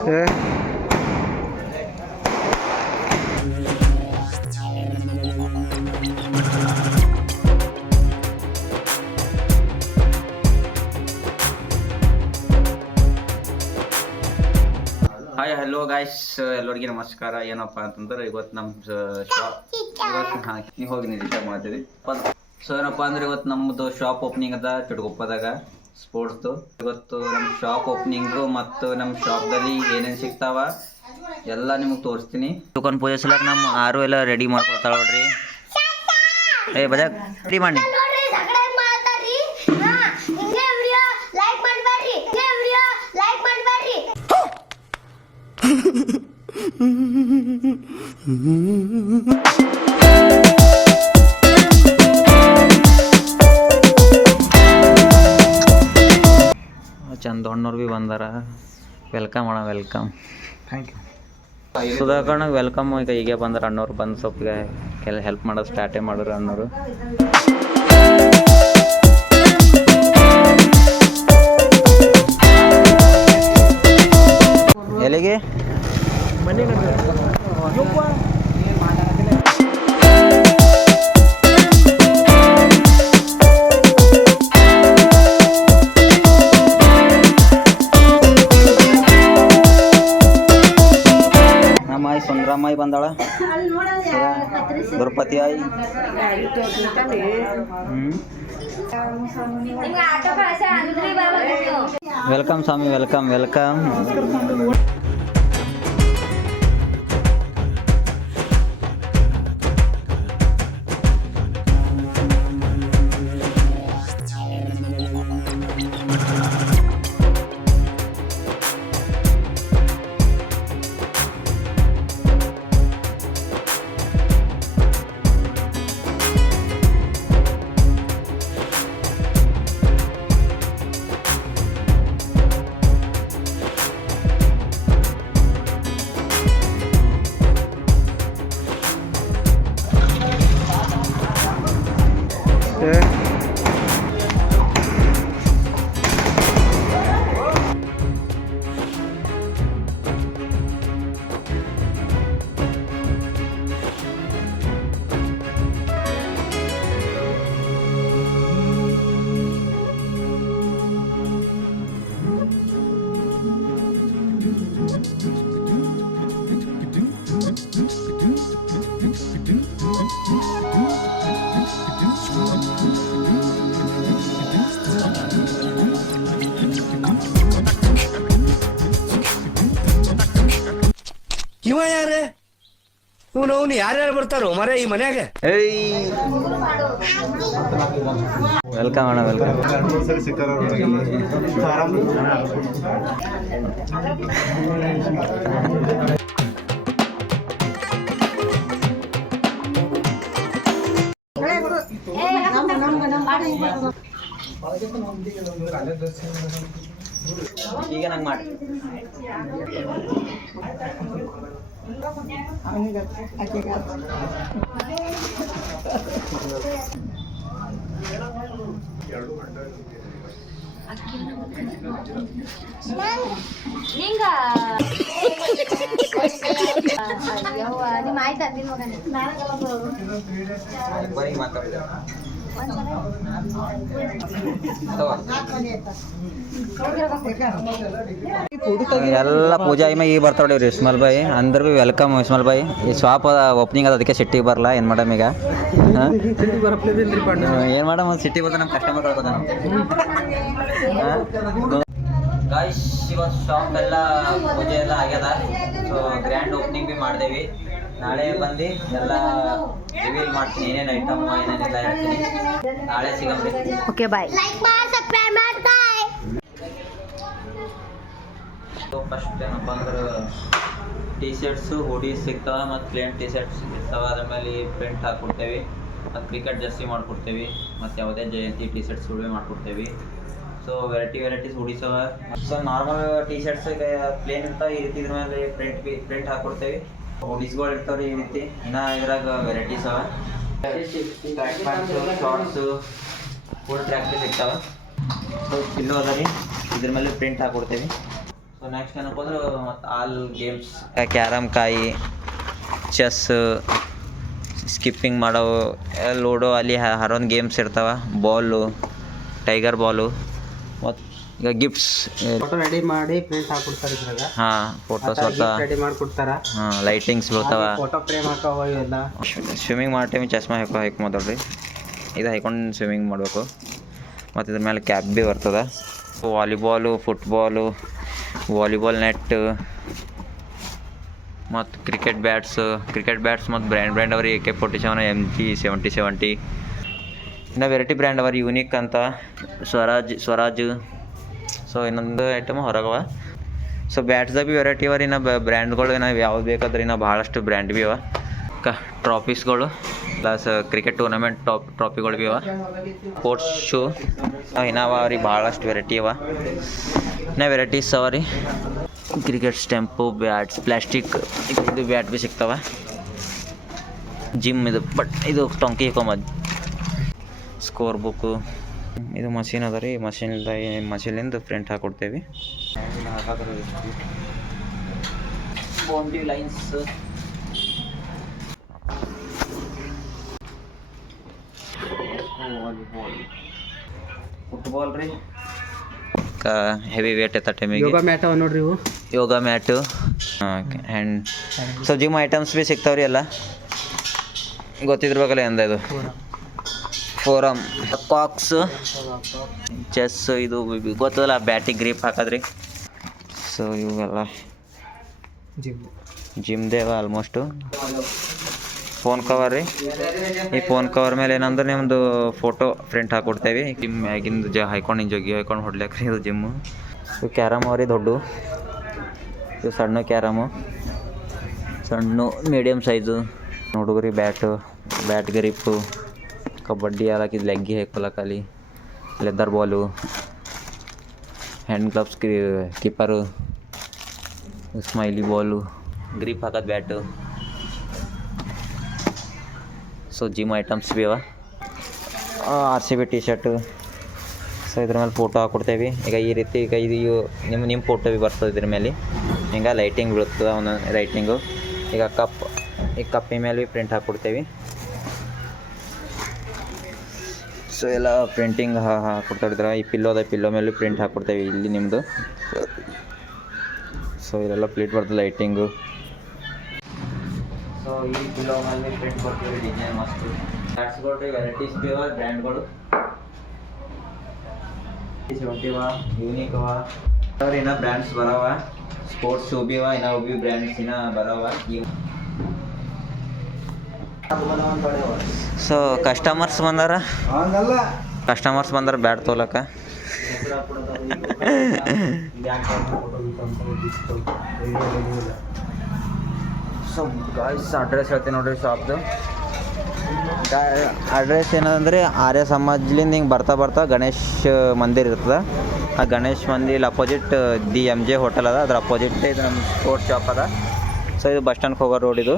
Hi hello guys, ಎಲ್ಲರಿಗೆ ನಮಸ್ಕಾರ. ಏನಪ್ಪ ಅಂತಂದ್ರೆ ಇವತ್ತು ನಮ್ಮ ಶಾಪ್ ನೀವು ಹೋಗಿ ರಿಟರ್ನ್ ಮಾಡ್ತೀವಿ. ಸೊ ಏನಪ್ಪ ಅಂದ್ರೆ ಇವತ್ತು ನಮ್ಮದು ಶಾಪ್ ಓಪನಿಂಗ್ ಅದ ಚಿಟಗುಪ್ಪದಾಗ ಸ್ಪೋರ್ಟ್ಸ್ದು. ಇವತ್ತು ನಮ್ಮ ಶಾಪ್ ಓಪನಿಂಗು ಮತ್ತು ನಮ್ಮ ಶಾಪ್ದಲ್ಲಿ ಏನೇನು ಸಿಗ್ತಾವ ಎಲ್ಲ ನಿಮಗೆ ತೋರಿಸ್ತೀನಿ. ದುಕಾನ್ ಪೂಜೆ ಸಲಕ್ಕೆ ನಮ್ಮ ಆರು ಎಲ್ಲ ರೆಡಿ ಮಾಡ್ಕೊಳ್ತಾಳೆ ನೋಡ್ರಿ. ಬಜಾ ರೆಡಿ ಮಾಡಿ ಚಂದಣ್ಣವ್ರು ಭೀ ಬಂದಾರ. ವೆಲ್ಕಮ್ ಅಣ್ಣ, ವೆಲ್ಕಮ್. Thank you. ಸುಧಾಕರ್ಣ ವೆಲ್ಕಮ್. ಈಗ ಬಂದಾರ ಅಣ್ಣವ್ರು. ಬಂದು ಸ್ವಲ್ಪ ಹೆಲ್ಪ್ ಮಾಡೋದು ಸ್ಟಾರ್ಟೇ ಮಾಡೋರು ಅಣ್ಣವರು. ಎಲ್ಲಿಗೆ ನಮ್ಮಾಯಿ ಸುಂದ್ರಮ್ಮಾಯಿ ಬಂದಾಳ. ದ್ರೌಪದಿ ಆಯಿ. ವೆಲ್ಕಮ್ ಸ್ವಾಮಿ, ವೆಲ್ಕಮ್ ವೆಲ್ಕಮ್. ಇವ ಯಾರೇ ಇವನು ಯಾರ್ಯಾರು ಬರ್ತಾರೋ ಮರ ಈ ಮನ್ಯಾಗ? ವೆಲ್ಕಮ್ ಅಣ್ಣ, ವೆಲ್ಕಮ್. ಈಗ ನಂಗೆ ಮಾಡಿ ನಿಮ್ಮ ಆಯ್ತಾ ಬರೀ ಮಾತಾಡಿದ ಎಲ್ಲ ಪೂಜಾ ಈಗ ಬರ್ತಾವ್ರಿ ಇಸ್ಮಾಲ್ ಬಾಯಿ. ಅಂದ್ರೆ ಭೀ ವೆಲ್ಕಮ್ ಇಸ್ಮಾಲ್ ಬಾಯಿ. ಈ ಶಾಪ್ ಓಪನಿಂಗ್ ಅದ, ಅದಕ್ಕೆ ಸಿಟ್ಟಿಗೆ ಬರಲ್ಲ. ಏನು ಮಾಡಮ್ ಈಗ? ಏನು ಮಾಡಮ್? ಒಂದು ಸಿಟ್ಟಿಗೆ ಬರ್ತಾ ನಮ್ಮ ಕಸ್ಟಮರ್ ಕಳ್ಕೋದ. ಗಾಯ್ಸ್, ಇವತ್ತು ಶಾಪ್ ಎಲ್ಲ ಪೂಜೆ ಎಲ್ಲ ಆಗ್ಯದ. ಸೊ ಗ್ರ್ಯಾಂಡ್ ಓಪನಿಂಗ್ ಭೀ ಮಾಡ್ದೇವಿ. ನಾಳೆ ಬಂದು ಎಲ್ಲ ರಿವೀಲ್ ಮಾಡ್ತೀನಿ, ಏನೇನು ಐಟಮ್ ಏನೇನೆಲ್ಲ ಹೇಳ್ತೀನಿ. ನಾಳೆ ಸಿಗಮ್ರಿ. ಓಕೆ, ಬಾಯ್. ಫಸ್ಟ್ ಏನಪ್ಪ ಅಂದ್ರೆ ಟಿ ಶರ್ಟ್ಸು, ಹುಡೀಸ್ ಸಿಗ್ತಾವೆ ಮತ್ತು ಪ್ಲೇನ್ ಟಿ ಶರ್ಟ್ಸ್ ಸಿಗ್ತಾವೆ. ಅದ್ರ ಮೇಲೆ ಪ್ರಿಂಟ್ ಹಾಕ್ಕೊಡ್ತೇವೆ. ಮತ್ತು ಕ್ರಿಕೆಟ್ ಜರ್ಸಿ ಮಾಡ್ಕೊಡ್ತೇವೆ. ಮತ್ತು ಯಾವುದೇ ಜಯಂತಿ ಟಿ ಶರ್ಟ್ಸ್ ಉಳುವೆ ಮಾಡ್ಕೊಡ್ತೇವೆ. ಸೊ ವೆರೈಟೀಸ್ ಹುಡೀಸ್ ಅವ. So normal T shirts plain ಇರ್ತಾವೆ, ಈ ರೀತಿ ಇದ್ರ ಮೇಲೆ ಪ್ರಿಂಟ್ ಹಾಕ್ಕೊಡ್ತೇವೆ. ಹುಡೀಸ್ಗಳು ಇರ್ತಾವ್ರಿ ಈ ರೀತಿ. ಇನ್ನು ಇದ್ರಾಗ ವೆರೈಟೀಸ್ ಅವ. Track pants, shorts, full track ಸಿಗ್ತಾವೆ. ಸೊ ಪಿಲ್ಲೋ ಅದ ರೀ, ಇದ್ರ ಮೇಲೆ ಪ್ರಿಂಟ್ ಹಾಕ್ಕೊಡ್ತೇವೆ. ಸೊ ನೆಕ್ಸ್ಟ್ ಏನಪ್ಪ ಅಂದ್ರೆ ಮತ್ತು ಆಲ್ ಗೇಮ್ಸ್ ಕ್ಯಾರಮ್ ಕಾಯಿ ಚೆಸ್ ಸ್ಕಿಪ್ಪಿಂಗ್ ಮಾಡೋವು ಲೂಡೋ ಅಲ್ಲಿ ಹರೊಂದು ಗೇಮ್ಸ್ ಇರ್ತಾವೆ ಬಾಲು ಟೈಗರ್ ಬಾಲು ಮತ್ತು ಈಗ ಗಿಫ್ಟ್ಸ್ ಫೋಟೋ ರೆಡಿ ಮಾಡಿ ಪ್ರಿಂಟ್ ಹಾಕ್ಕೊಡ್ತಾರೆ ಇದ್ರಾಗ. ಹಾಂ ಫೋಟೋಸ್ ರೆಡಿ ಮಾಡ್ಕೊಡ್ತಾರ. ಹಾಂ ಲೈಟಿಂಗ್ಸ್ ಬರ್ತಾವ. ಫೋಟೋ ಫ್ರೇಮ್ ಹಾಕವ ಇವೆಲ್ಲ. ಸ್ವಿಮ್ಮಿಂಗ್ ಮಾಡೋ ಟೈಮ್ ಚಸ್ಮಾ ಹಾಕೊಂಡ್ರಿ ಇದು ಹಾಕೊಂಡು ಸ್ವಿಮ್ಮಿಂಗ್ ಮಾಡಬೇಕು. ಮತ್ತು ಇದ್ರ ಮೇಲೆ ಕ್ಯಾಪ್ ಭೀ ಬರ್ತದೆ. ವಾಲಿಬಾಲು ಫುಟ್ಬಾಲು ವಾಲಿಬಾಲ್ ನೆಟ್ ಮತ್ತು ಕ್ರಿಕೆಟ್ ಬ್ಯಾಟ್ಸ್ ಮತ್ತು ಬ್ರ್ಯಾಂಡ್ ಅವ್ರಿ AK-47 MG 70 ಇನ್ನು ವೆರೈಟಿ ಬ್ರ್ಯಾಂಡ್ ಅವ್ರಿ ಯೂನಿಕ್ ಅಂತ ಸ್ವರಾಜ್ ಸೊ ಇನ್ನೊಂದು ಐಟಮ್ ಹೊರಗವ. ಸೊ ಬ್ಯಾಟ್ಸ್ದಾಗ ಭೀ ವೆರೈಟಿ ಅವ ರೀ. ಇನ್ನು ಬ್ರ್ಯಾಂಡ್ಗಳು ನಾವು ಯಾವ್ದು ಬೇಕಾದ್ರೆ ಇನ್ನು ಭಾಳಷ್ಟು ಬ್ರ್ಯಾಂಡ್ ಭೀ ಅವ. ಟ್ರಾಫೀಸ್ಗಳು ಪ್ಲಸ್ ಕ್ರಿಕೆಟ್ ಟೂರ್ನಮೆಂಟ್ ಟ್ರಾಫಿಗಳು ಭೀ ಅವ. ಸ್ಪೋರ್ಟ್ಸ್ ಶೂ ಇನ್ನವ ರೀ ಭಾಳಷ್ಟು ವೆರೈಟಿ ಅವ. ಇನ್ನು ವೆರೈಟೀಸ್ ಅವ ರೀ. ಕ್ರಿಕೆಟ್ ಸ್ಟೆಂಪು ಬ್ಯಾಟ್ಸ್ ಪ್ಲಾಸ್ಟಿಕ್ ಇದು ಬ್ಯಾಟ್ ಭೀ ಸಿಗ್ತಾವ. ಜಿಮ್ ಇದು ಬಟ್ ಇದು ಟೊಂಕಿ ಹಾಕೊಂಬದು ಸ್ಕೋರ್ ಬುಕ್ಕು ಇದು ಮಷೀನ್ ಅದ ರೀ. ಮಷೀನಿಂದ ಪ್ರಿಂಟ್ ಹಾಕ್ಕೊಡ್ತೇವೆ. ಬೌಂಡ್ರಿ ಲೈನ್ಸ್ ಫುಟ್ಬಾಲ್ ರೀ ಹೆವಿ ವೇಟ್ ಐತ ಟೈಮಿಗೆ. ಯೋಗ ಮ್ಯಾಟ್ ಅವ ನೋಡ್ರಿ ಇವು. Yoga mat and so gym items ಭೀ ಸಿಗ್ತಾವ್ರಿ ಎಲ್ಲ ಗೊತ್ತಿದ್ರಬೇಕಲ್ಲ ಎಂದ ಇದು ಫೋರಮ್ ಕಾಕ್ಸ್ ಚೆಸ್ ಇದು ಗೊತ್ತದಲ್ಲ ಬ್ಯಾಟಿಗೆ ಗ್ರಿಪ್ ಹಾಕೋದ್ರಿ. ಸೊ ಇವೆಲ್ಲ ಜಿಮ್ದೇವ ಆಲ್ಮೋಸ್ಟು. ಫೋನ್ ಕವರ್ ರೀ. ಈ ಫೋನ್ ಕವರ್ ಮೇಲೆ ಏನಂದ್ರೆ ನಿಮ್ಮದು ಫೋಟೋ ಪ್ರಿಂಟ್ ಹಾಕ್ಕೊಡ್ತೇವೆ. ಜಿಮ್ ಮ್ಯಾಗಿಂದು ಹಾಯ್ಕೊಂಡು ಜಗ್ಗಿ ಹಾಯ್ಕೊಂಡು ಹೊಡ್ಲಿಕ್ಕೆ ಇದು ಜಿಮ್ಮು. ಇವು ಕ್ಯಾರಮ್ ಅವ್ರಿ ದೊಡ್ಡ, ಇವು ಸಣ್ಣ ಕ್ಯಾರಮು, ಸಣ್ಣ ಮೀಡಿಯಮ್ ಸೈಜು ಹುಡುಗರಿ ಬ್ಯಾಟ್ ಗ್ರಿಪ್ಪು, ಕಬಡ್ಡಿ ಆಡೋಕ್ಕಿದ್ದು ಲೆಗ್ಗಿ ಹಾಕೊಳಕಲ್ಲಿ, leather ball, hand gloves keeper, smiley ball, grip ಹಾಕೋದು ಬ್ಯಾಟು. ಸೊ ಜಿಮ್ ಐಟಮ್ಸ್ ಭೀ ಅವ. RCB T shirt. ಸೊ ಇದ್ರ ಮೇಲೆ ಫೋಟೋ ಹಾಕ್ಕೊಡ್ತೇವೆ. ಈಗ ಈ ರೀತಿ ಈಗ ಇದು ನಿಮ್ಮ ಫೋಟೋ ಭೀ ಬರ್ತದೆ ಇದ್ರ ಮೇಲೆ. ಹಿಂಗೆ ಲೈಟಿಂಗ್ ಬೀಳುತ್ತದೆ ಒಂದೊಂದು ಲೈಟಿಂಗು. ಈಗ ಕಪ್ಪಿನ ಮೇಲೆ ಭೀ ಪ್ರಿಂಟ್ ಹಾಕ್ಕೊಡ್ತೇವೆ. ಸೊ ಎಲ್ಲ ಪ್ರಿಂಟಿಂಗ್ ಹಾಕ್ಕೊಡ್ತಾಯಿದ್ರೆ ಈ ಪಿಲ್ಲೋ ಮೇಲೆ ಪ್ರಿಂಟ್ ಹಾಕ್ಕೊಡ್ತೇವೆ ಇಲ್ಲಿ ನಿಮ್ಮದು. ಸೊ ಇಲ್ಲೆಲ್ಲ ಪ್ಲೇಟ್ ಬರ್ತದೆ ಲೈಟಿಂಗು. ಸೊ ಈ ಪಿಲ್ಲೋ ಮೇಲೆ ಪ್ರಿಂಟ್ ಕೊಡ್ತೀವಿ ಡಿಸೈನ್ ಮಸ್ತು. ಬ್ಯಾಟ್ಸ್ಗಳು ರೀ ವೆರೈಟೀಸ್ ಭೀ ಅವ ಬ್ರ್ಯಾಂಡ್ಗಳು. 70 ಅವ ಯೂನಿಕ್ ಅವ. ಅವ್ರು ಇನ್ನೂ ಬ್ರ್ಯಾಂಡ್ಸ್ ಬರವ. ಸ್ಪೋರ್ಟ್ಸ್ ಶೂ ಭೀ ಅವ. ಇನ್ನೂ ಭೀ ಬ್ರ್ಯಾಂಡ್ಸ್ ಇನ್ನೂ ಬರವ. ಸೊ ಕಸ್ಟಮರ್ಸ್ ಬಂದಾರ ಬ್ಯಾಟ್ ತೊಗೊಳಕ. ಸೊ ಗಾಯ್ಸ್ ಅಡ್ರೆಸ್ ಹೇಳ್ತೀನಿ ನೋಡ್ರಿ ಶಾಪ್ದು. ಅಡ್ರೆಸ್ ಏನಂದರೆ ಆರ್ಯ ಸಮಾಜ್ಲಿಂದ ಹಿಂಗೆ ಬರ್ತಾ ಗಣೇಶ್ ಮಂದಿರ್ ಇರ್ತದೆ. ಆ ಗಣೇಶ್ ಮಂದಿರ್ ಅಪೋಸಿಟ್ ದಿ MJ ಹೋಟೆಲ್ ಅದ. ಅದ್ರ ಅಪೋಸಿಟ್ ಇದು ನಮ್ಮ ಸ್ಪೋರ್ಟ್ಸ್ ಶಾಪ್ ಅದ. ಸೊ ಇದು ಬಸ್ ಸ್ಟ್ಯಾಂಡ್ಗೆ ಹೋಗೋ ರೋಡ್ ಇದು.